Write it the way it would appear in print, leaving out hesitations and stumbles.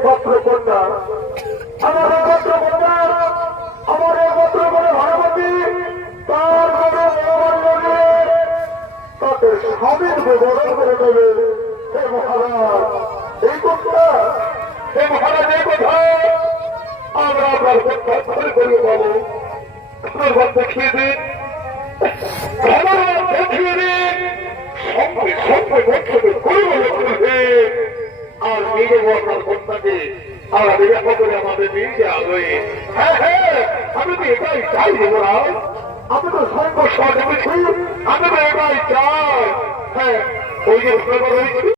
একমাত্র কন্যা, আমার একমাত্র কন্যা, আমার একমাত্র করে ভারতী, তার ঘরে তাকে স্বামীর বিবরণ করে দেবে। হে মহারাজ, এই কথা, হে মহারাজ, এই কথা আমরা আপনার ঘরে করে পাবো। আপনার ঘর দেখিয়ে দিন, দেখিয়ে দিন, সঙ্গে সঙ্গে বছরে করে আর নিজে আপনার কন্যাকে আমরা বিবাহ করে আমাদের নিয়ে আলোয়। হ্যাঁ হ্যাঁ, আমি তো এটাই চাই মহারাজ, আমি তো সঙ্গ সহযোগী, আমি তো এটাই চাই। হ্যাঁ, ওই যে